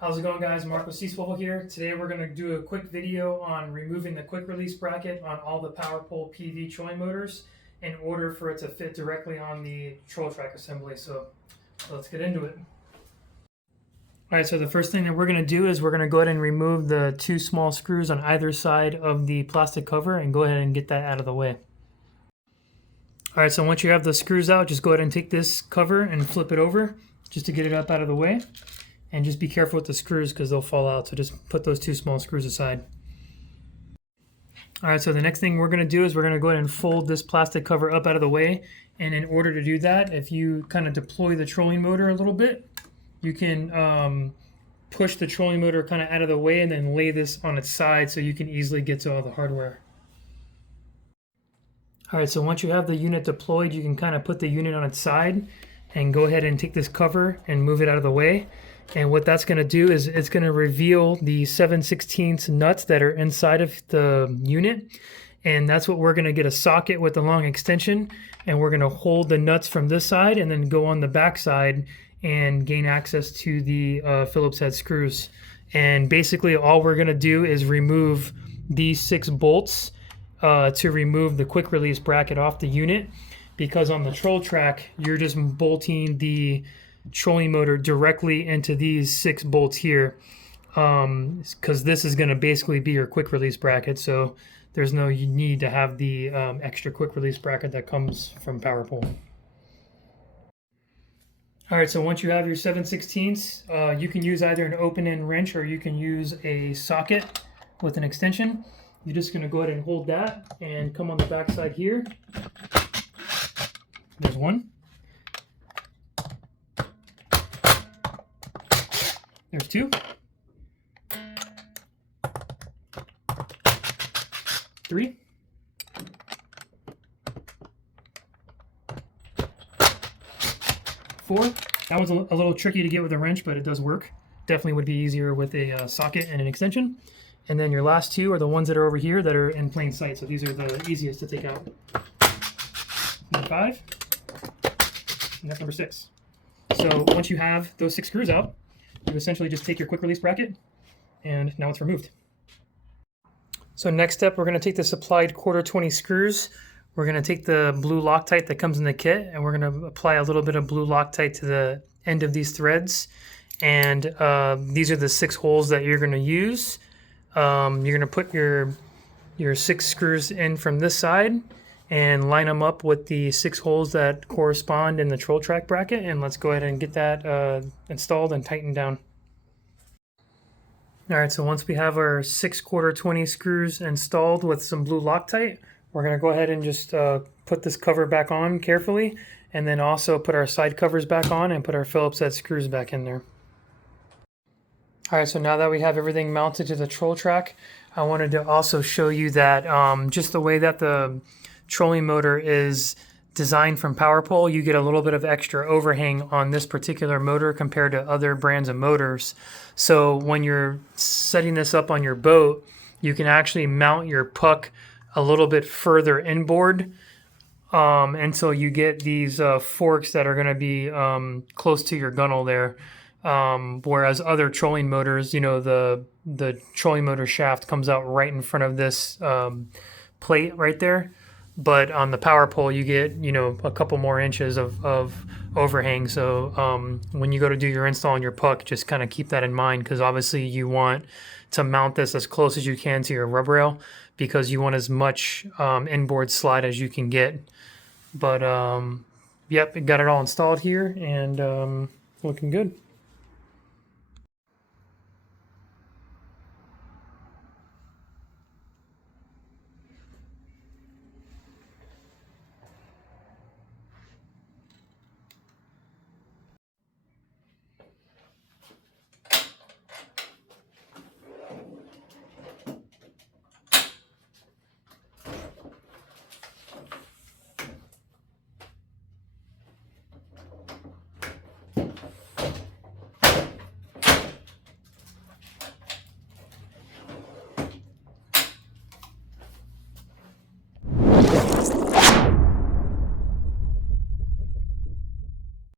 How's it going, guys? Mark with Swivel here. Today we're going to do a quick video on removing the quick release bracket on all the PowerPole PV trolling motors in order for it to fit directly on the troll track assembly. So let's get into it. Alright, so the first thing that we're going to do is we're going to go ahead and remove the two small screws on either side of the plastic cover and go ahead and get that out of the way. Alright, so once you have the screws out, just go ahead and take this cover and flip it over just to get it up out of the way. And just be careful with the screws because they'll fall out, so just put those two small screws aside. Alright, so the next thing we're going to do is we're going to go ahead and fold this plastic cover up out of the way. And in order to do that, if you kind of deploy the trolling motor a little bit, you can push the trolling motor kind of out of the way and then lay this on its side so you can easily get to all the hardware. Alright, so once you have the unit deployed, you can kind of put the unit on its side and go ahead and take this cover and move it out of the way. And what that's going to do is it's going to reveal the 7/16 nuts that are inside of the unit. And that's what we're going to get a socket with a long extension. And we're going to hold the nuts from this side and then go on the back side and gain access to the Phillips head screws. And basically all we're going to do is remove these 6 bolts to remove the quick release bracket off the unit. Because on the troll track, you're just bolting the trolling motor directly into these 6 bolts here, because this is going to basically be your quick release bracket, so there's no need to have the extra quick release bracket that comes from PowerPole. Alright, so once you have your 7/16, you can use either an open-end wrench or you can use a socket with an extension. You're just going to go ahead and hold that and come on the back side here. There's one. There's 2. 3. 4. That one's a little tricky to get with a wrench, but it does work. Definitely would be easier with a socket and an extension. And then your last 2 are the ones that are over here that are in plain sight. So these are the easiest to take out. Number 5. And that's number 6. So once you have those 6 screws out, you essentially just take your quick release bracket and now it's removed. So next step, we're going to take the supplied 1/4-20 screws. We're going to take the blue Loctite that comes in the kit and we're going to apply a little bit of blue Loctite to the end of these threads. And these are the 6 holes that you're going to use. You're going to put your 6 screws in from this side and line them up with the 6 holes that correspond in the troll track bracket, and let's go ahead and get that installed and tightened down. Alright, so once we have our 6 1/4-20 screws installed with some blue Loctite, we're going to go ahead and just put this cover back on carefully, and then also put our side covers back on and put our Phillips head screws back in there. Alright, so now that we have everything mounted to the troll track, I wanted to also show you that just the way that the trolling motor is designed from PowerPole, you get a little bit of extra overhang on this particular motor compared to other brands of motors. So when you're setting this up on your boat, you can actually mount your puck a little bit further inboard until you get these forks that are going to be close to your gunnel there. Whereas other trolling motors, you know, the trolling motor shaft comes out right in front of this plate right there. But on the PowerPole, you get, you know, a couple more inches of overhang. So when you go to do your install on your puck, just kind of keep that in mind, because obviously you want to mount this as close as you can to your rub rail, because you want as much inboard slide as you can get. But yep, got it all installed here and looking good.